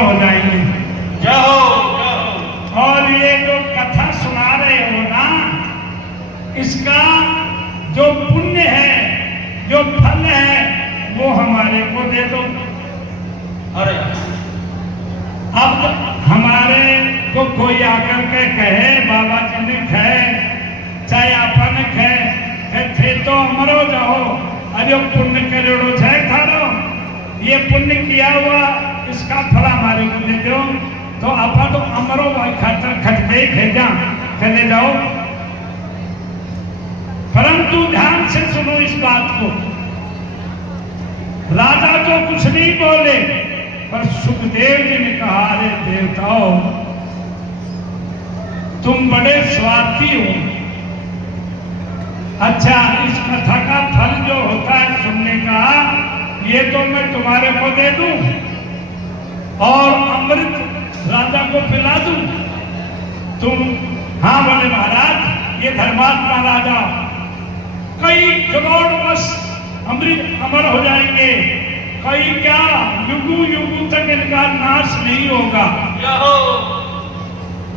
अमर हो जाएंगे। जाओ और ये जो कथा सुना रहे हो ना, इसका जो पुण्य है, जो फल है, वो हमारे को दे दो। अरे अब हमारे को कोई आकर के कहे बाबा जी ने कहे चाहे अपन कहे थे तो अमर हो जाओ, अरे पुण्य करोड़ो है थारो, ये पुण्य किया हुआ इसका फल हमारे को दे दो, तो अपन तो अमरो खातर खटते खेजा चले जाओ। परंतु ध्यान से सुनो इस बात को, राजा तो कुछ नहीं बोले, पर सुखदेव जी ने कहा अरे देवताओं, तुम बड़े स्वार्थी हो। अच्छा, इस कथा का फल जो होता है सुनने का, ये तो मैं तुम्हारे को दे दूं और अमृत राजा को पिला दूं। तुम हाँ बोले महाराज, ये धर्मात्मा राजा कई करोड़ वर्ष अमृत अमर हो जाएंगे, कई क्या युगों युगों तक इनका नाश नहीं होगा।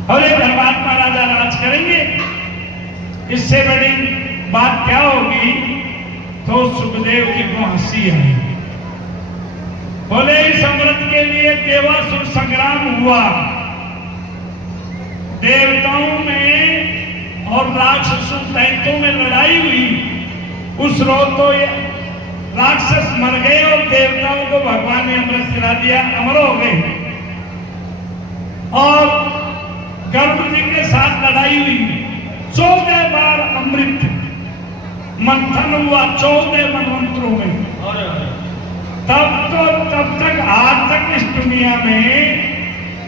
अरे धर्मात्मा राजा राज करेंगे, इससे बड़ी बात क्या होगी। तो सुखदेव जी को हंसी आई, बोले इस अमृत के लिए देवासुर संग्राम हुआ, देवताओं में और राक्षसों दैत्यों में लड़ाई हुई, उस रोज तो ये राक्षस मर गए और देवताओं को भगवान ने अमृत खिला दिया, अमर हो गए। और गरुड़ जी के साथ लड़ाई हुई, 14 बार अमृत मंथन हुआ 14 मनवंतरों में। तब तक आज तक इस दुनिया में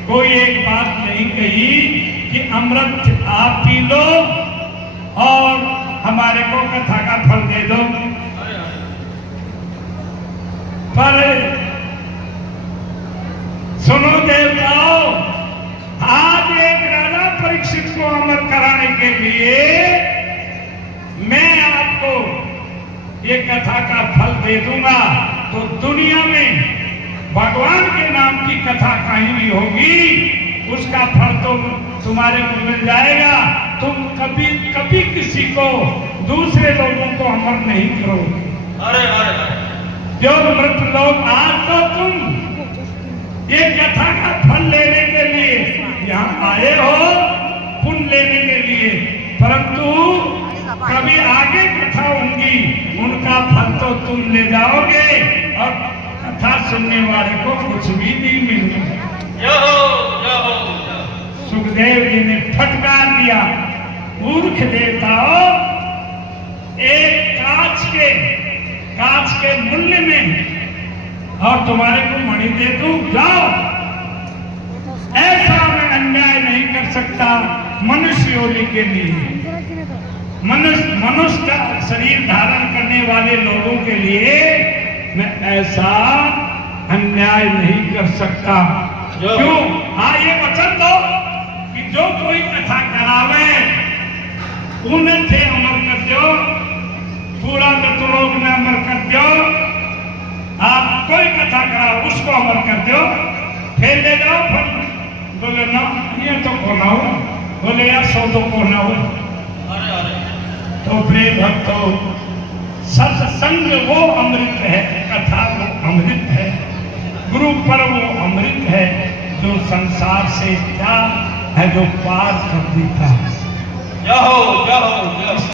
कोई एक बात नहीं कही कि अमृत आप पी लो और हमारे को कथा का फल दे दो। पर सुनो देवताओ, आज एक राजा परीक्षित को अमर कराने के लिए मैं आपको ये कथा का फल दे दूंगा, तो दुनिया में भगवान के नाम की कथा कहीं भी होगी, उसका फल तो तुम्हारे को मिल जाएगा। तुम कभी कभी किसी को, दूसरे लोगों को अमर नहीं करोगे। अरे जो मृत लोग, आज तो तुम ये कथा का फल लेने के लिए यहाँ आए हो, पुण्य लेने के लिए, परंतु कभी आगे कथा होंगी, उनका फल तो तुम ले जाओगे और कथा सुनने वाले को कुछ भी नहीं मिलेगा। सुखदेव जी ने फटकार दिया, मूर्ख देवताओं, एक कांच के मूल्य में और तुम्हारे को मणि दे दूं, जाओ। ऐसा मैं अन्याय नहीं कर सकता मनुष्य योनि के लिए, मनुष्य का शरीर धारण करने वाले लोगों के लिए मैं ऐसा अन्याय नहीं कर सकता। क्यों? हाँ, ये वचन दो कि जो कोई कथा करावे उन्हें थे अमर कर दो, पूरा मृतलोक में अमर कर दो। आप कोई कथा कराओ उसको अमर कर दो, फिर ले जाओ फल। बोले ना, ये तो कोना हो, बोले यार 100 तो कोना हो। तो प्रिय भक्तों, सत्संग वो अमृत है, कथा वो अमृत है, गुरु पर्व वो अमृत है, जो संसार से क्या है, जो पार कर देता है।